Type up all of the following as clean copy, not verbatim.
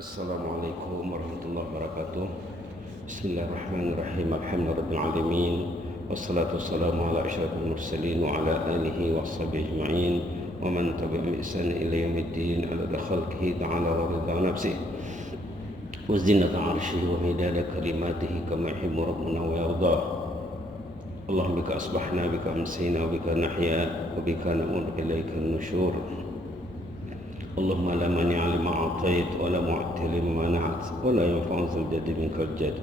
Assalamualaikum warahmatullahi wabarakatuh. Bismillahirrahmanirrahim. Alhamdulillahirabbil alamin. Wassalatu wassalamu ala asyrafil mursalin wa ala alihi washabihi ajma'in wa man tabi'ahum bi ihsan ila yaumiddin. Ala khalqihi ta'ala wa ridha nafsihi wa zinata 'arsyihi wa midada kalimatihi kama yuhibbu rabbuna wa yarda. Allahumma bika asbahna bika amsayna wa bika nahya wa bika namutu ilaika an-nusyur. Allahumma la mani'a lima a'tait wa la mu'ti lima mana'at wa la yanfa'u dzal jaddi minkal jadd.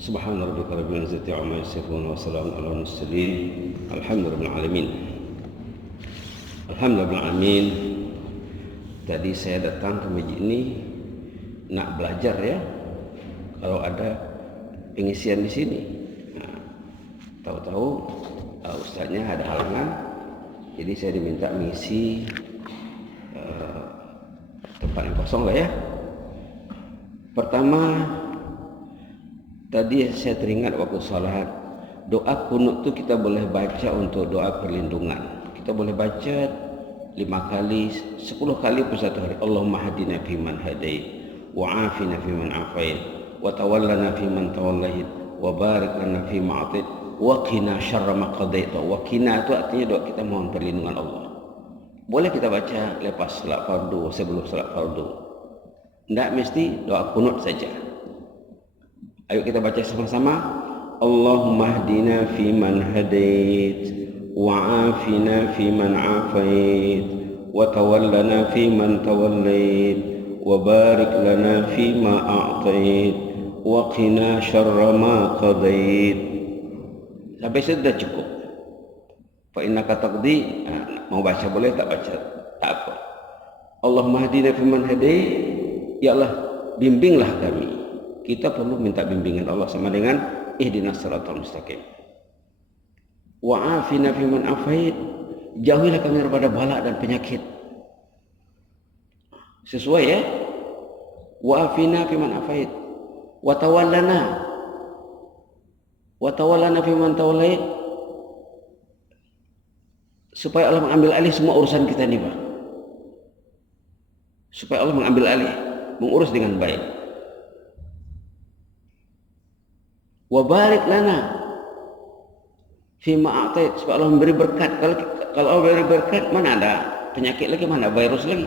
Subhana rabbika rabbil izzati 'amma yasifun wa salamun 'alal mursalin. Alhamdulillahil alamin. Alhamdulillahil alamin. Tadi saya datang ke masjid ini nak belajar ya. Kalau ada pengisian di sini. Nah, tahu-tahu ustaznya ada halangan. Jadi saya diminta mengisi tempat yang kosong lah ya. Pertama, tadi saya teringat waktu salat, doa kunut itu kita boleh baca untuk doa perlindungan. Kita boleh baca 5 kali, 10 kali per satu hari. Allahumma hadina fiman hadait, wa afina fiman afait, wa tawallana fiman tawallait, wa barik lana fima atait, wa qina syarra ma qadait. Wa qina itu artinya doa kita mohon perlindungan Allah. Boleh kita baca lepas salat fardu, sebelum salat fardu. Tidak mesti doa kunut saja. Ayo kita baca sama-sama. Allahumma hdina fiman hadait, wa afina fiman afait, wa tawallana fiman tawallait, wa barik lana fima a'tait, wa qina syarra ma qadait. Sampai sudah cukup. Fa innaka taqdi, mau baca boleh, tak baca tak apa. Allahumma hadina fiman hadait, ya Allah bimbinglah kami. Kita perlu minta bimbingan Allah sama dengan ihdinas siratal mustaqim. Wa afina fiman afait, jauhilah kami daripada bala dan penyakit. Sesuai ya. Wa afina fiman afait, wa tawallana fiman tawallait, supaya Allah mengambil alih semua urusan kita ini, Pak. Supaya Allah mengambil alih, mengurus dengan baik. Wa barik lana fima a'tait, supaya Allah memberi berkat. Kalau Allah memberi berkat, mana ada penyakit lagi, mana virus lagi.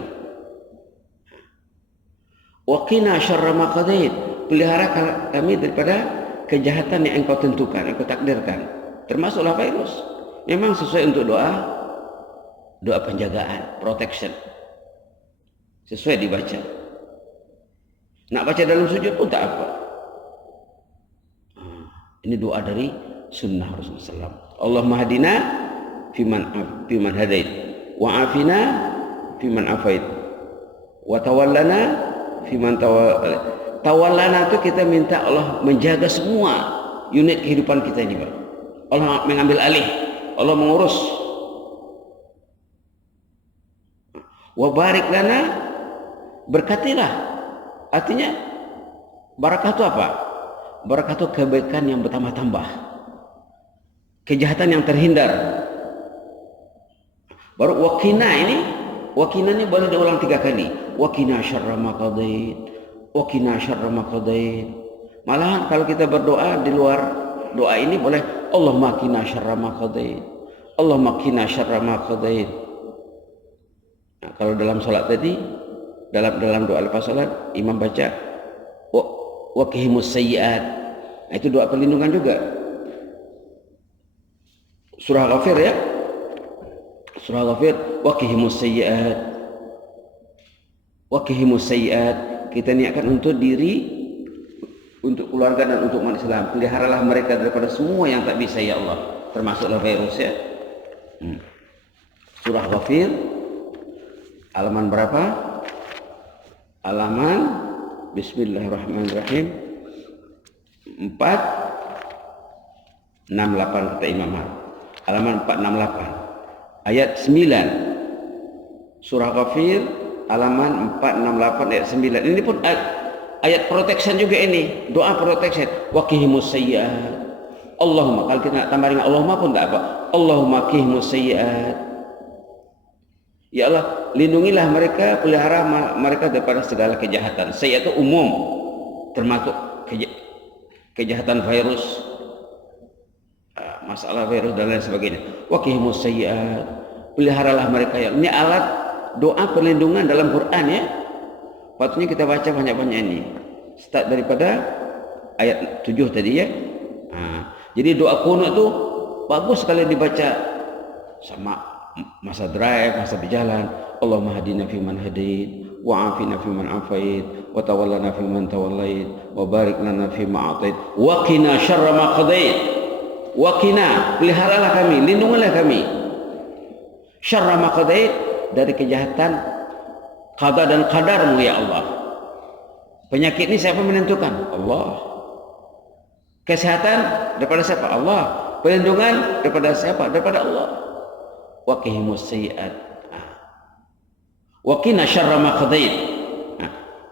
Wa qina syarra ma qadait, pelihara kami daripada kejahatan yang engkau tentukan, engkau takdirkan, termasuklah virus. Memang sesuai untuk doa penjagaan, protection. Sesuai dibaca. Nak baca dalam sujud pun tak apa. Ini doa dari sunnah Rasulullah SAW. Allahumma hadina fiman hadait, wa afina fiman afait, wa tawallana fiman tawallait. Tawallana itu kita minta Allah menjaga semua unit kehidupan kita ini, Pak. Allah mengambil alih, Allah mengurus. Wa barik lana, berkatilah. Artinya barakah itu apa? Barakah itu kebaikan yang bertambah-tambah, kejahatan yang terhindar. Baru wakina ini boleh diulang 3 kali. Wakina syarra ma qadait, wakina syarra ma qadait. Malahan kalau kita berdoa di luar doa ini boleh Allahumma qina syarra ma qadait, Allahumma qina syarra ma qadait. Nah, kalau dalam salat tadi, dalam doa lepas salat, imam baca wa qihimus sayyi'at. Nah, itu doa perlindungan juga. Surah Ghafir ya. Surah Ghafir, wa qihimus sayyi'at. Wa qihimus sayyi'at. Kita niatkan untuk diri, untuk keluarga dan untuk umat Islam. Peliharalah mereka daripada semua yang tak bisa ya Allah, termasuklah virus ya. Surah Ghafir halaman berapa? Halaman bismillahirrahmanirrahim 468 kata Imam Ahmad. Halaman 468 ayat 9. Surah Ghafir halaman 468 ayat 9. Ini pun ayat protection juga ini, doa protection. Wa qihimus sayyi'at. Allahumma, kalau kita nak tambah dengan Allahumma pun tak apa. Allahumma qihimus sayyi'at. Ya Allah, lindungilah mereka, pelihara mereka daripada segala kejahatan. Sayyi'at itu umum, termasuk kejahatan virus, masalah virus dan lain sebagainya. Waqihimus sayyi'at, peliharalah mereka. Ini alat doa perlindungan dalam Quran ya. Patutnya kita baca banyak-banyak ini. Start daripada ayat 7 tadi ya. Jadi doa qunut itu bagus sekali dibaca sama masa drive, masa berjalan. Allahumma hadina fi man hadait, wa afina fi man afait, wa tawallana fi man tawallait, wa barik lana fi ma atait, wa qina syarra ma qadait. Wa qina, peliharalah kami, lindungilah kami. Syarra ma qadait, dari kejahatan qada dan qadarmu ya Allah. Penyakit ini siapa menentukan? Allah. Kesehatan daripada siapa? Allah. Perlindungan daripada siapa? Daripada Allah. Waqihimus sayyi'at, wa qina syarra ma qadait.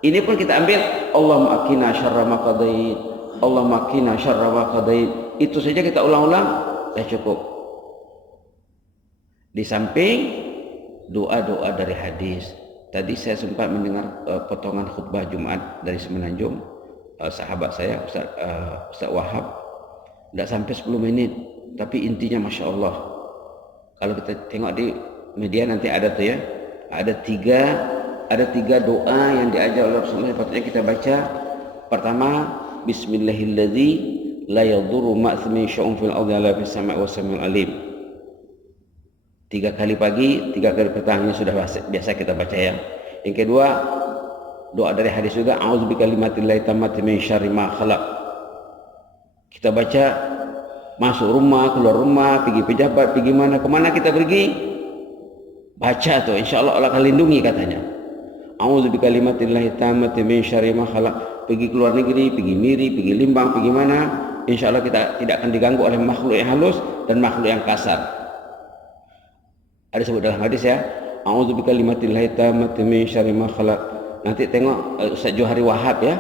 Ini pun kita ambil Allahumma qina syarra ma qadait, Allahumma qina syarra ma qadait. Itu saja kita ulang-ulang dah cukup. Di samping doa-doa dari hadis. Tadi saya sempat mendengar potongan khutbah Jumat dari Semenanjung, sahabat saya Ustaz Wahab. Tidak sampai 10 menit, tapi intinya Masya Allah. Kalau kita tengok di media nanti ada tuh ya, ada tiga doa yang diajar oleh Rasulullah. Patutnya kita baca. Pertama, Bismillahilladzi la yadurru ma'asmin syai'un fil ardi wala fis sama'i was samiul alim. 3 kali pagi, 3 kali petang, sudah biasa kita baca ya. Yang kedua, doa dari hadis juga, a'udzu bikalimatillahi tammati min syarri ma khalaq. Kita baca masuk rumah, keluar rumah, pergi pejabat, pergi mana, kemana kita pergi, baca tuh, insya Allah Allah akan lindungi katanya. A'udzu bikalimatillahi tammati min syarri ma khalaq. Pergi keluar negeri, pergi Miri, pergi Limbang, pergi mana, insya Allah kita tidak akan diganggu oleh makhluk yang halus dan makhluk yang kasar. Ada sebut dalam hadis ya, a'udzu bikalimatillahi tammati min syarri ma khalaq. Nanti tengok Ustaz Johari Wahab ya,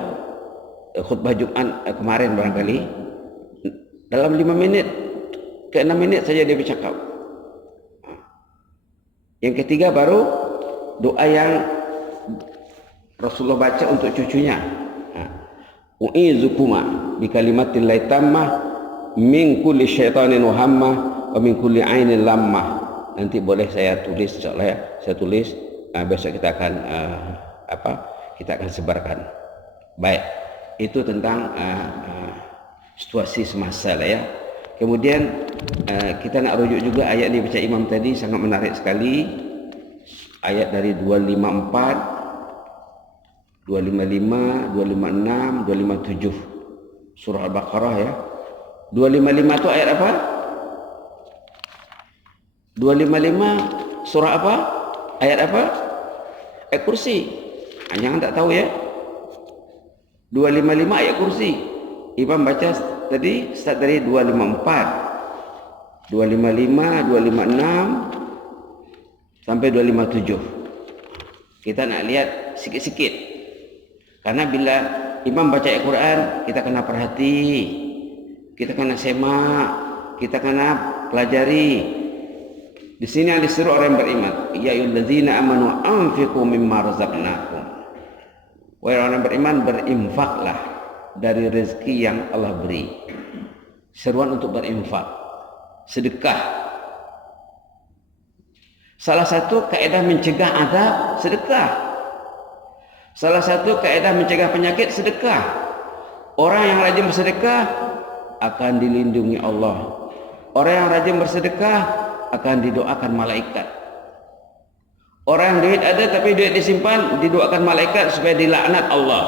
khutbah Jumat kemarin barangkali, dalam 5 menit ke 6 menit saja dia bercakap. Yang ketiga baru doa yang Rasulullah baca untuk cucunya. U'izukuma bikalimatillahi tammah min kulli syaitanin wa hammah wa min kulli ainin lammah. Nanti boleh saya tulis insyaallah ya. Saya tulis, besok kita akan kita akan sebarkan. Baik, itu tentang situasi semasa lah ya. Kemudian kita nak rujuk juga ayat yang dibaca imam tadi, sangat menarik sekali. Ayat dari 254, 255, 256, 257 surah Al-Baqarah ya. 255 itu ayat apa? 255 surah apa? Ayat apa? Ayat kursi. Jangan tak tahu ya. 255 ayat kursi. Imam baca tadi start dari 254, 255, 256 sampai 257. Kita nak lihat sikit-sikit. Karena bila imam baca Al-Quran, kita kena perhati, kita kena semak, kita kena pelajari. Di sini yang disuruh orang yang beriman, ya ayyuhallazina amanu anfiqu mimma razaqnakum. Wahai orang yang beriman, berinfaklah dari rezeki yang Allah beri. Seruan untuk berinfak, sedekah. Salah satu kaedah mencegah azab, sedekah. Salah satu kaedah mencegah penyakit, sedekah. Orang yang rajin bersedekah akan dilindungi Allah. Orang yang rajin bersedekah akan didoakan malaikat. Orang yang duit ada tapi duit disimpan, didoakan malaikat supaya dilaknat Allah.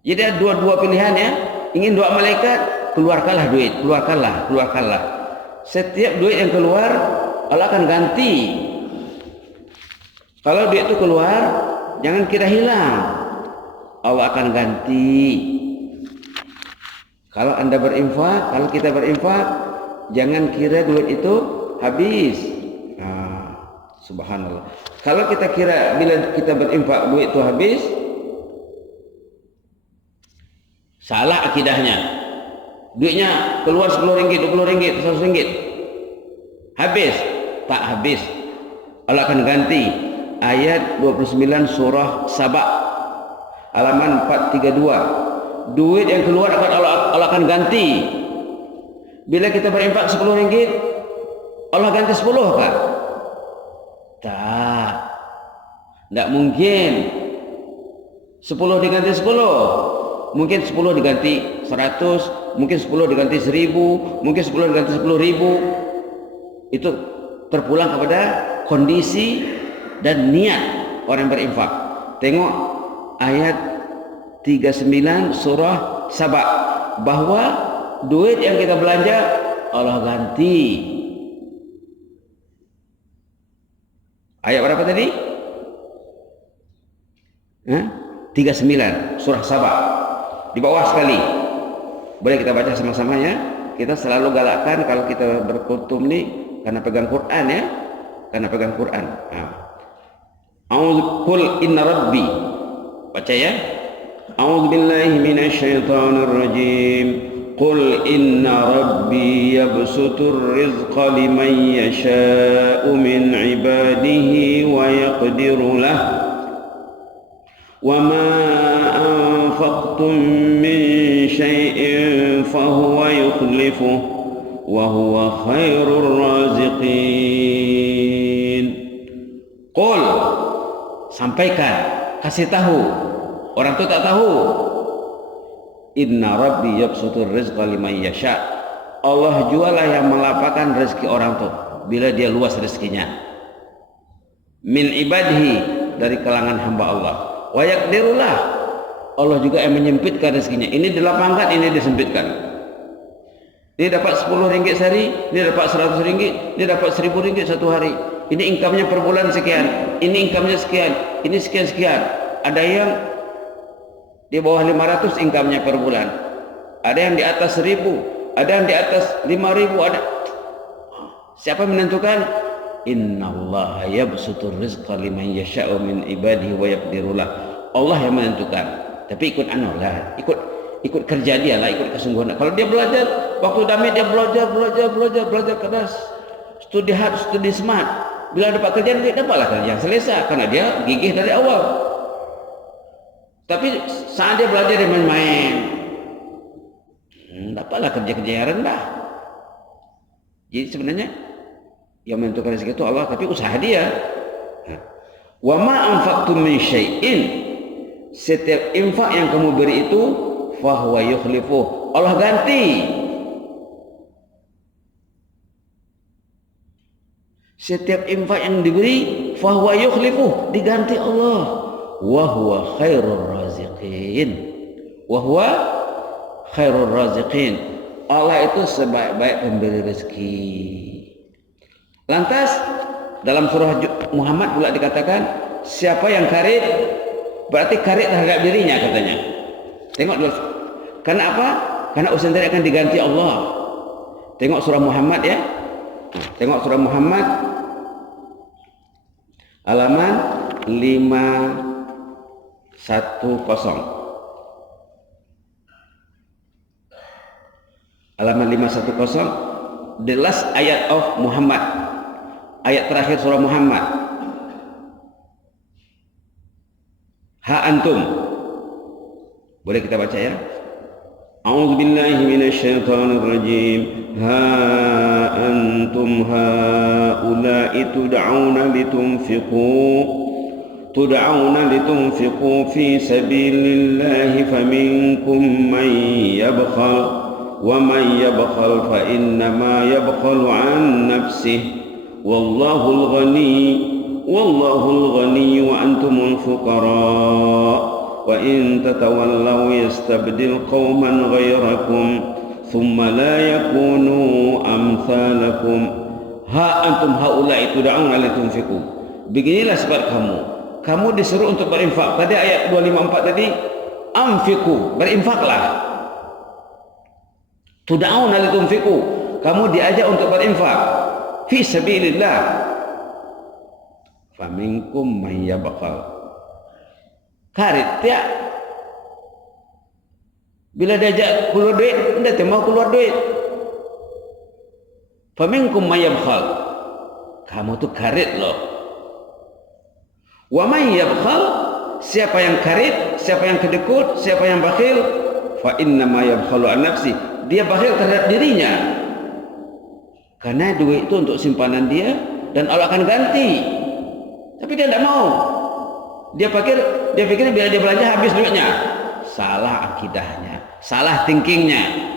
Jadi ada dua pilihan ya. Ingin doa malaikat, keluarkanlah duit, keluarkanlah. Setiap duit yang keluar, Allah akan ganti. Kalau duit itu keluar, jangan kira hilang, Allah akan ganti. Kalau anda berinfak, kalau kita berinfak, jangan kira duit itu habis. Subhanallah. Kalau kita kira bila kita berinfak duit itu habis, salah akidahnya. Duitnya keluar 10 ringgit, 20 ringgit, 100 ringgit, habis. Tak habis. Allah akan ganti. Ayat 29 surah Saba, halaman 432. Duit yang keluar akan Allah akan ganti. Bila kita berinfak 10 ringgit, Allah ganti 10 kah? Tak. Tak mungkin 10 diganti 10. Mungkin 10 diganti 100, mungkin 10 diganti 1000, mungkin 10 diganti 10.000. Itu terpulang kepada kondisi dan niat orang berinfak. Tengok ayat 39 surah Saba, bahwa duit yang kita belanja Allah ganti. Ayat berapa tadi? 39 surah Saba, di bawah sekali. Boleh kita baca sama-sama ya. Kita selalu galakkan kalau kita berkutum ni karena pegang Quran ya, karena pegang Quran. A'udzu qul inna rabbi, baca ya. A'udzu billahi minasyaitonir rajim. Qul inna rabbi yabsutur rizqa liman yasha'u min ibadihi wa yaqdiru lah. Wa ma anfaqtum min syai'in fahuwa yukhlifuh wa huwa khairur raziqin. Qul, sampaikan, kasih tahu. Orang tu tak tahu. Inna rabbi yabsutur rizqa liman yasha. Allah jualah yang melapangkan rezeki orang tu bila dia luas rezekinya. Min ibadihi, dari kalangan hamba Allah. Wa yaqdirullah, Allah juga yang menyempitkan rezekinya. Ini dilapangkan, ini disempitkan. Ini dapat 10 ringgit sehari, ini dapat 100 ringgit, ini dapat 1000 ringgit satu hari. Ini income-nya per bulan sekian, ini income-nya sekian, ini sekian-sekian. Ada yang di bawah 500 income-nya per bulan, ada yang di atas 1000, ada yang di atas 5000. Ada. Siapa menentukan? Innallaha yabsutur rizqa liman yasha'u min ibadihi wa yaqdirulah. Allah yang menentukan. Tapi ikut anulah, ikut kerja dia lah, ikut kesungguhan. Kalau dia belajar, waktu damit dia belajar keras, studi hard, studi smart. Bila dapat kerjaan, dia dapatlah kerjaan selesa karena dia gigih dari awal. Tapi saat dia belajar dia main-main, dapatlah kerja-kerja yang rendah. Jadi sebenarnya yang menentukan rezeki itu Allah, tapi usaha dia. Wa ma anfaqtum min syai'in, setiap infak yang kamu beri itu fahuwa yukhlifuh, Allah ganti. Setiap infak yang diberi fahuwa yukhlifuh, diganti Allah. Wa huwa khairur raziqin. Wa huwa khairur raziqin. Allah itu sebaik-baik pemberi rezeki. Lantas dalam surah Muhammad pula dikatakan, siapa yang karit, berarti karit terhadap dirinya katanya. Tengok dulu. Karena apa? Karena usaha tadi akan diganti Allah. Tengok surah Muhammad ya. Tengok surah Muhammad halaman 510. Halaman 510, the last ayat of Muhammad, ayat terakhir surah Muhammad. Ha antum, boleh kita baca ya. A'udzu billahi minasyaitonir rajim. Ha antum haula'i tud'auna litunfiqu fi sabilillahi faminkum man yabkhal wa man yabkhal fa innama yabkhalu an nafsihi wallahul ghani wa antumul fuqara wa in tatawallaw yastabdil qauman ghayrakum thumma la yakunu amsalakum. Ha antum haula'i tud'auna litunfiqu, beginilah sifat kamu disuruh untuk berinfak. Tadi ayat 254 tadi, anfiqu, berinfaklah. Tud'auna litunfiqu, kamu diajak untuk berinfak fi sabilillah. Faminkum man yabkhal, karit ya. Bila diajak keluar duit, tidak mau keluar duit. Faminkum man yabkhal, kamu tuh karit loh. Wa may yabkhal, siapa yang karit, siapa yang kedekut, siapa yang bakhil, fa inna ma yabkhalu an nafsi, dia bakhil terhadap dirinya. Karena duit itu untuk simpanan dia dan Allah akan ganti. Tapi dia tidak mau. Dia pikir bila dia belanja habis duitnya. Salah akidahnya, salah thinkingnya.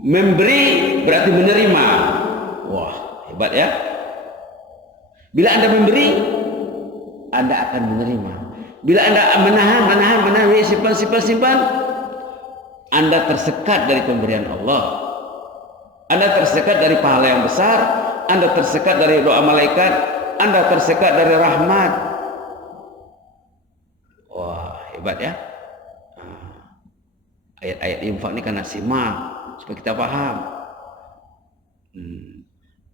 Memberi berarti menerima. Wah, hebat ya. Bila Anda memberi, Anda akan menerima. Bila Anda menahan, simpan, Anda tersekat dari pemberian Allah. Anda tersekat dari pahala yang besar, Anda tersekat dari doa malaikat, Anda tersekat dari rahmat. Wah, hebat ya. Ayat-ayat infak ini karena simak supaya kita paham.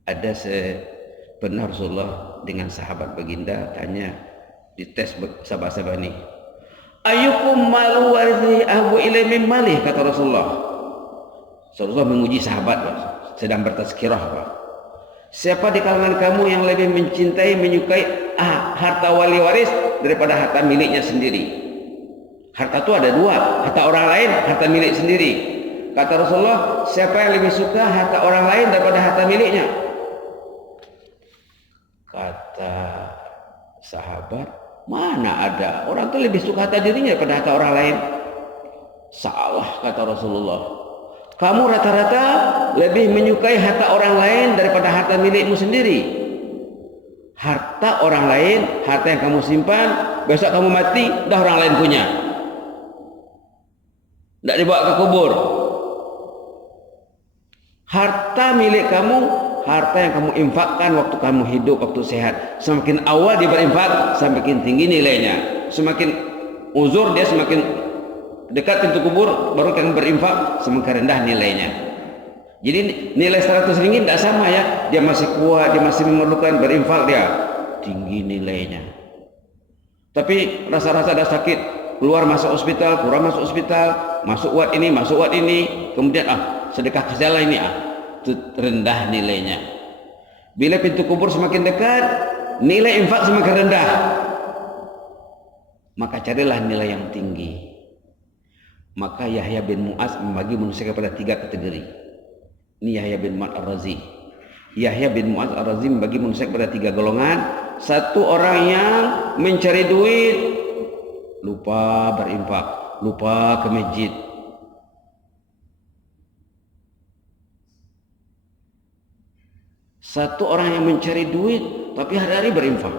Ada pernah Rasulullah dengan sahabat baginda tanya, dites sahabat-sahabat ini, ayyukum malu warithi abu ilai min malih, kata Rasulullah. Rasulullah menguji sahabat sedang bertazkirah, Pak. Siapa di kalangan kamu yang lebih mencintai, menyukai harta wali waris daripada harta miliknya sendiri? Harta itu ada dua, harta orang lain, harta milik sendiri. Kata Rasulullah, siapa yang lebih suka harta orang lain daripada harta miliknya? Kata sahabat, mana ada orang itu lebih suka harta dirinya daripada harta orang lain? Salah, kata Rasulullah. Kamu rata-rata lebih menyukai harta orang lain daripada harta milikmu sendiri. Harta orang lain, harta yang kamu simpan, besok kamu mati, dah orang lain punya. Tidak dibawa ke kubur. Harta milik kamu, harta yang kamu infakkan waktu kamu hidup, waktu sehat. Semakin awal dia berinfak, semakin tinggi nilainya. Semakin uzur dia, semakin dekat pintu kubur, baru kamu berinfak, semakin rendah nilainya. Jadi nilai 100 ringgit tidak sama ya. Dia masih kuat, dia masih memerlukan berinfak, dia tinggi nilainya. Tapi rasa-rasa ada sakit, keluar masuk hospital, kurang masuk hospital, masuk ward ini, kemudian sedekah kesalah ini, itu rendah nilainya. Bila pintu kubur semakin dekat, nilai infak semakin rendah. Maka carilah nilai yang tinggi. Maka Yahya bin Mu'az membagi manusia kepada 3 kategori. Ini Yahya bin Mu'az Ar-Razi. Yahya bin Mu'az Ar-Razi membagi manusia kepada 3 golongan. Satu, orang yang mencari duit, lupa berinfak, lupa ke masjid. Satu, orang yang mencari duit tapi hari-hari berinfak.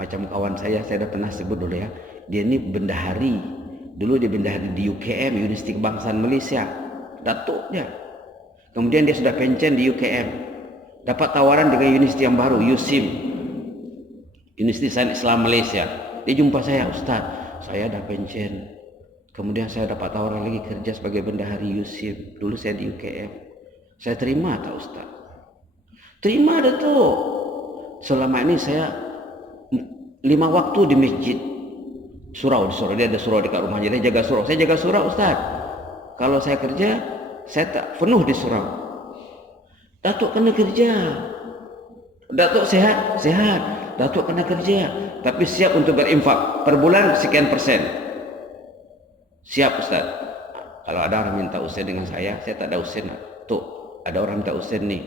Macam kawan saya sudah pernah sebut dulu ya, dia ini bendahari. Dulu dia bendahari di UKM, Universiti Kebangsaan Malaysia, datuk dia. Kemudian dia sudah pensiun di UKM, dapat tawaran dengan universiti yang baru, USIM, Universiti Sains Islam Malaysia. Dia jumpa saya, Ustaz, saya dah pensiun, kemudian saya dapat tawaran lagi kerja sebagai bendahari USIM. Dulu saya di UKM, saya terima tak Ustaz? Terima Datuk. Selama ini saya 5 waktu di masjid. Surau, dia ada surau dekat rumahnya, dia jaga surau. Saya jaga surau Ustaz. Kalau saya kerja, saya tak penuh di surau. Datuk kena kerja. Datuk sehat, Datuk kena kerja, tapi siap untuk berinfak per bulan sekian persen. Siap Ustaz. Kalau ada orang minta usen dengan saya tak ada usen. Tuh, ada orang minta usen nih.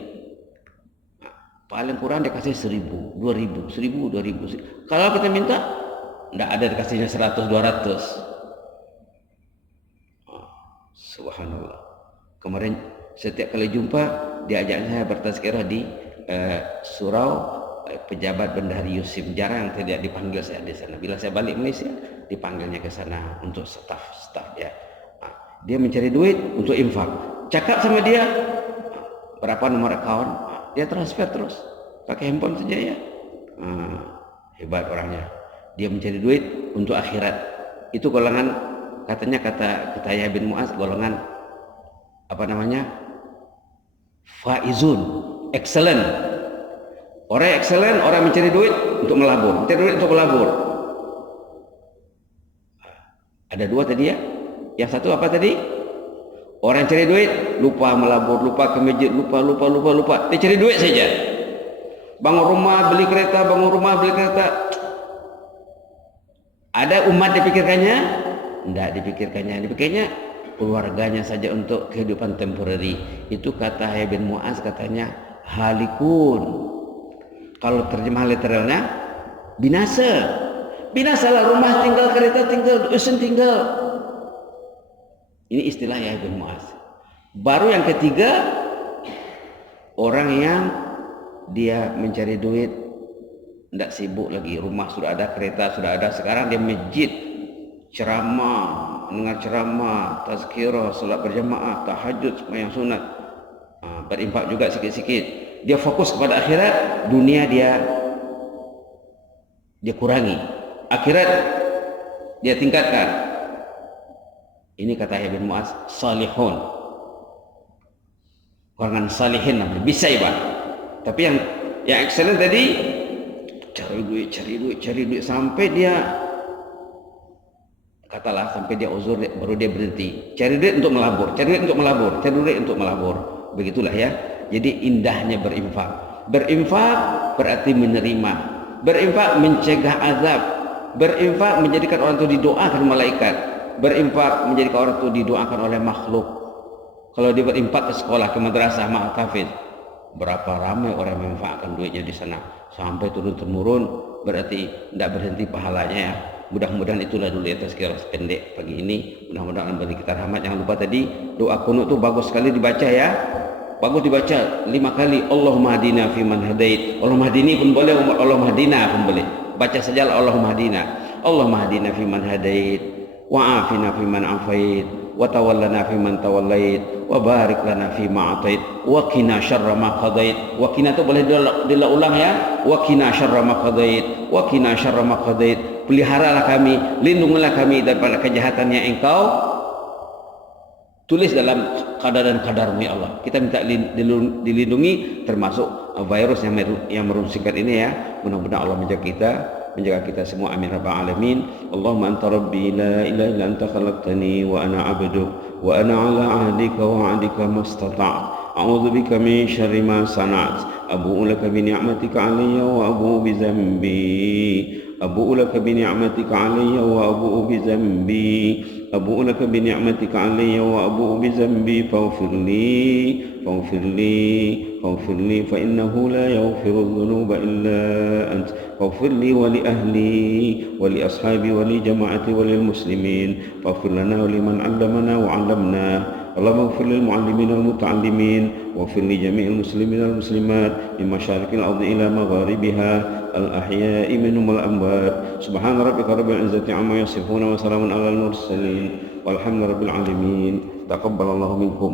Paling kurang dia kasih 1.000, 2.000, 1.000, 2.000. Kalau kita minta, tidak ada dikasihnya 100, 200. Subhanallah. Kemarin setiap kali jumpa, dia ajak saya bertazkirah di surau pejabat bendahari USIM. Jarang tidak dipanggil saya di sana. Bila saya balik Malaysia, dipanggilnya ke sana untuk staf dia. Dia mencari duit untuk infak. Cakap sama dia, berapa nomor akaun? Dia transfer terus pakai handphone saja ya. Hebat orangnya. Dia mencari duit untuk akhirat. Itu golongan, katanya kata Yahya bin Mu'az, golongan apa namanya, faizun, excellent. Orang excellent, orang mencari duit untuk melabur, mencari duit untuk melabur. Ada 2 tadi ya. Yang satu apa tadi? Orang cari duit, lupa melabur, lupa ke masjid, lupa. Dia cari duit saja. Bangun rumah, beli kereta, Ada umat dipikirkannya? Tidak dipikirkannya. Dipikirnya keluarganya saja untuk kehidupan temporary. Itu kata Yahya bin Mu'az, katanya halikun. Kalau terjemah literalnya binasa. Binasalah, rumah tinggal, kereta tinggal, dusun tinggal. Ini istilah Yahya bin Mu'az. Baru yang ketiga, orang yang dia mencari duit, tidak sibuk lagi, rumah sudah ada, kereta sudah ada, sekarang dia masjid, ceramah, mendengar ceramah, tazkirah, salat berjamaah, tahajud, sembahyang sunat, berinfak juga sikit-sikit. Dia fokus kepada akhirat, dunia dia kurangi, akhirat dia tingkatkan. Ini kata Yahya bin Mu'az, salihun. Orang salihin bisa ya, tapi yang excellent tadi cari duit sampai dia katalah sampai dia uzur, baru dia berhenti cari duit untuk melabur, cari duit untuk melabur. Begitulah ya. Jadi indahnya berinfak berarti menerima, berinfak mencegah azab, berinfak menjadikan orang itu didoakan malaikat, berinfak menjadikan orang itu didoakan oleh makhluk. Kalau dia berinfak ke sekolah, ke madrasah, ma'atafid, berapa ramai orang yang menginfakkan duitnya di sana sampai turun-temurun, berarti tidak berhenti pahalanya ya. Mudah-mudahan itulah dulu ya tazkirah pendek pagi ini. Mudah-mudahan beri kita rahmat. Jangan lupa tadi doa kunut itu bagus sekali dibaca ya. Bagus dibaca 5 kali. Allahumma hadina fiman hadait. Allahumma hadini pun boleh, Allahumma hadina pun boleh. Baca saja Allahumma hadina. Allahumma hadina fiman hadait, wa afina fiman afait, wa tawallana fiman tawallait, wa barik lana fima atait, wa qina syarra ma qadait. Wa qina itu boleh diulang ya. Wa qina syarra ma qadait, wa qina syarra ma qadait. Peliharalah kami, lindungilah kami daripada kejahatan yang engkau tulis dalam qada dan qadarmu ya Allah. Kita minta dilindungi termasuk virus yang merungsingkan ini ya. Mudah-mudahan Allah menjaga kita semua, amin rabbal alamin. Allahumma anta rabbi la ilaha illa anta khalaqtani wa ana 'abduk wa ana 'ala 'ahdika wa 'adika mastata'tu a'udzu bika min syarri ma sana'tu abu'u laka bi ni'matika 'alayya wa abu'u bi dhanbi أبوء لك بنعمتك علي وأبوء بذنبي أبوء لك بنعمتك علي وأبوء بذنبي فاغفر لي فإنه لا يغفر الذنوب إلا أنت فاغفر لي ولأهلي ولأصحابي ولجماعتي وللمسلمين فاغفر لنا ولمن علمنا وعلمنا اللهم اغفر للمعلمين والمتعلمين واغفر لجميع المسلمين والمسلمات من مشارق الأرض إلى مغاربها الأحياء منهم والأموات سبحان ربك رب العزة عما يصفون وسلام على المرسلين والحمد لله رب العالمين تقبل الله منكم.